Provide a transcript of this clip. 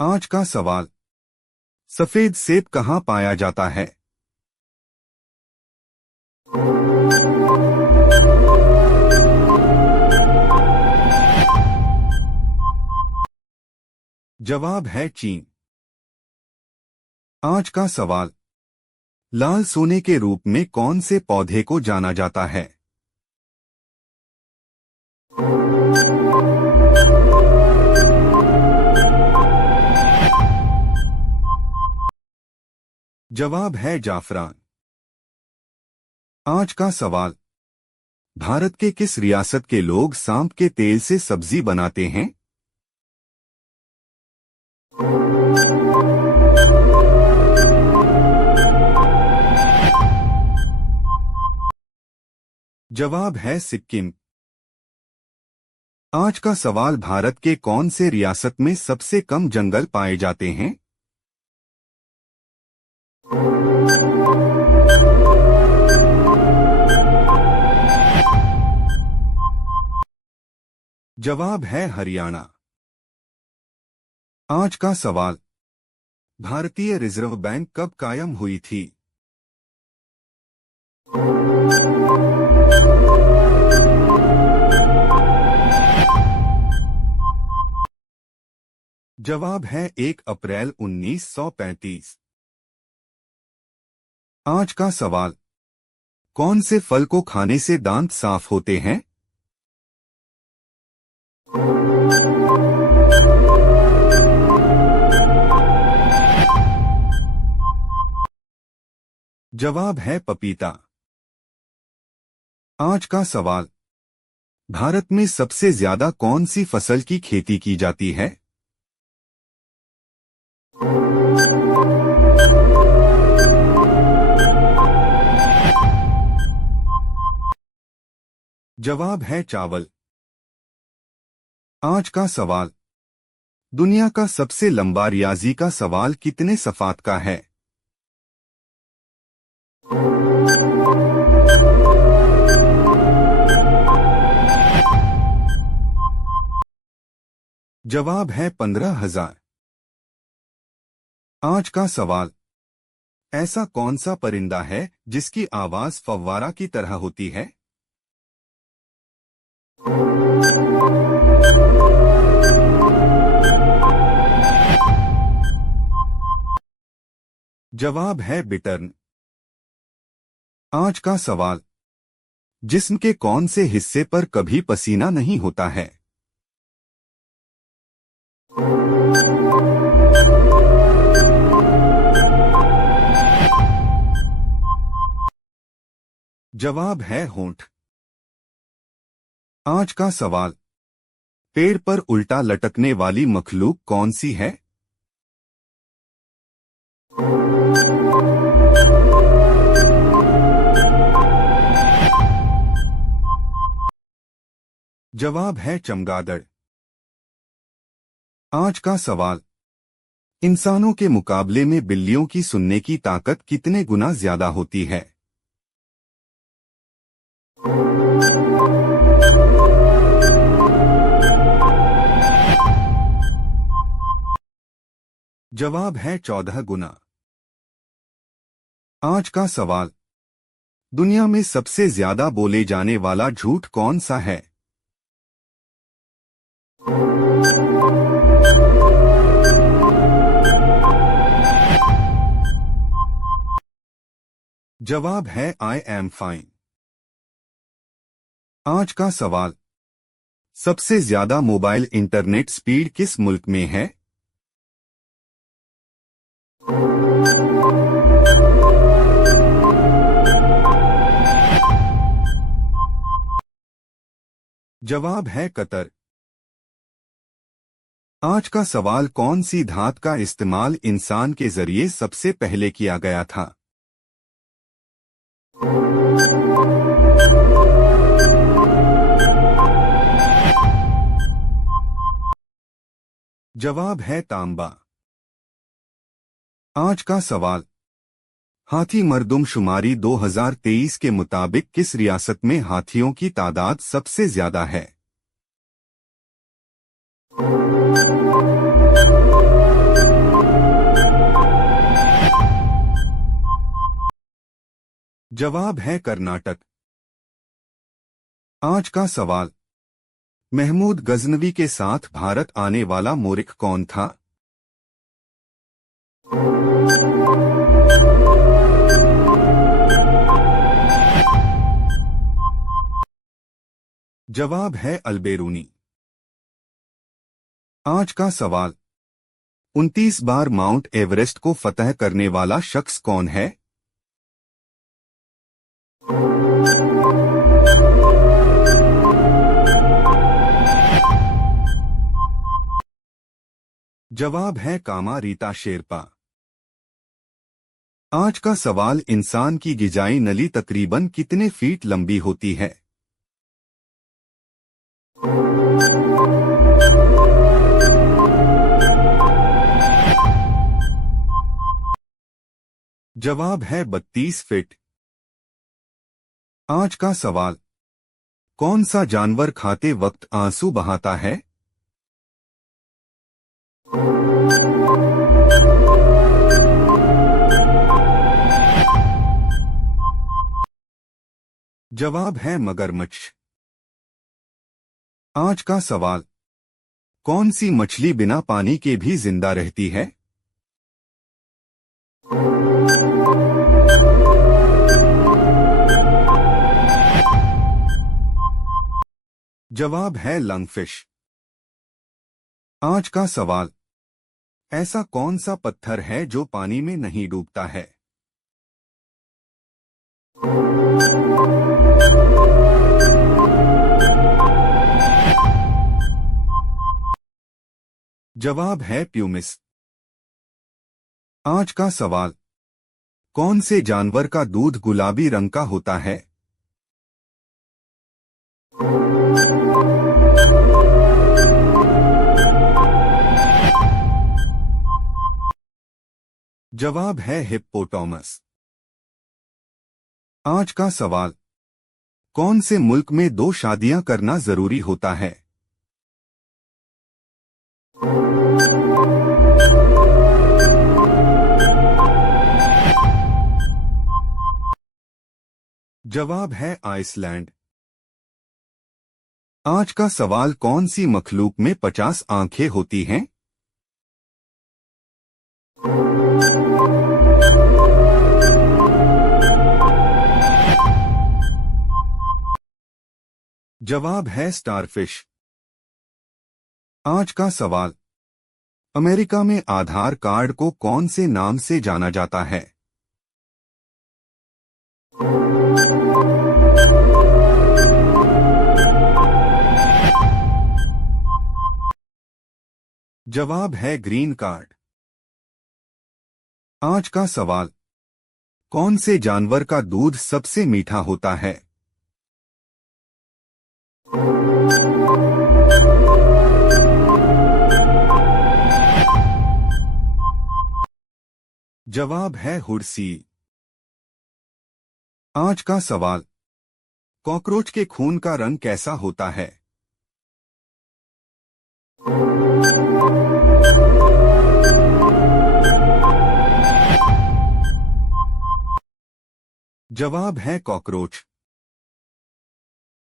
आज का सवाल। सफेद सेब कहाँ पाया जाता है? जवाब है चीन। आज का सवाल। लाल सोने के रूप में कौन से पौधे को जाना जाता है? जवाब है जाफरान। आज का सवाल। भारत के किस रियासत के लोग सांप के तेल से सब्जी बनाते हैं? जवाब है सिक्किम। आज का सवाल। भारत के कौन से रियासत में सबसे कम जंगल पाए जाते हैं? जवाब है हरियाणा। आज का सवाल। भारतीय रिजर्व बैंक कब कायम हुई थी? जवाब है 1 अप्रैल 1935। आज का सवाल। कौन से फल को खाने से दांत साफ होते हैं? जवाब है पपीता। आज का सवाल। भारत में सबसे ज्यादा कौन सी फसल की खेती की जाती है? जवाब है चावल। आज का सवाल। दुनिया का सबसे लंबा रियाजी का सवाल कितने सफ़ात का है? जवाब है 15,000। आज का सवाल। ऐसा कौन सा परिंदा है जिसकी आवाज फव्वारा की तरह होती है? जवाब है बिटर्न। आज का सवाल। जिस्म के कौन से हिस्से पर कभी पसीना नहीं होता है? जवाब है होंठ। आज का सवाल। पेड़ पर उल्टा लटकने वाली मखलूक कौन सी है? जवाब है चमगादड़। आज का सवाल। इंसानों के मुकाबले में बिल्लियों की सुनने की ताकत कितने गुना ज्यादा होती है? जवाब है 14 गुना। आज का सवाल। दुनिया में सबसे ज्यादा बोले जाने वाला झूठ कौन सा है? जवाब है आई एम फाइन। आज का सवाल। सबसे ज्यादा मोबाइल इंटरनेट स्पीड किस मुल्क में है? जवाब है कतर। आज का सवाल। कौन सी धात का इस्तेमाल इंसान के जरिए सबसे पहले किया गया था? जवाब है तांबा। आज का सवाल। हाथी मरदमशुमारी 2023 के मुताबिक किस रियासत में हाथियों की तादाद सबसे ज्यादा है? जवाब है कर्नाटक। आज का सवाल, महमूद गजनवी के साथ भारत आने वाला मोरिख कौन था? जवाब है अल्बेरूनी। आज का सवाल, 29 बार माउंट एवरेस्ट को फतह करने वाला शख्स कौन है? जवाब है कामा रीता शेरपा। आज का सवाल, इंसान की गिजाई नली तकरीबन कितने फीट लंबी होती है? जवाब है 32 फीट। आज का सवाल, कौन सा जानवर खाते वक्त आंसू बहाता है? जवाब है मगरमच्छ। आज का सवाल, कौन सी मछली बिना पानी के भी जिंदा रहती है? जवाब है लंगफिश। आज का सवाल, ऐसा कौन सा पत्थर है जो पानी में नहीं डूबता है? जवाब है प्यूमिस। आज का सवाल, कौन से जानवर का दूध गुलाबी रंग का होता है? जवाब है हिप्पोटामस। आज का सवाल, कौन से मुल्क में 2 शादियां करना जरूरी होता है? जवाब है आइसलैंड। आज का सवाल, कौन सी मखलूक में 50 आंखें होती हैं? जवाब है स्टारफिश। आज का सवाल, अमेरिका में आधार कार्ड को कौन से नाम से जाना जाता है? जवाब है ग्रीन कार्ड। आज का सवाल, कौन से जानवर का दूध सबसे मीठा होता है? जवाब है हुर्सी। आज का सवाल, कॉकरोच के खून का रंग कैसा होता है? जवाब है कॉकरोच।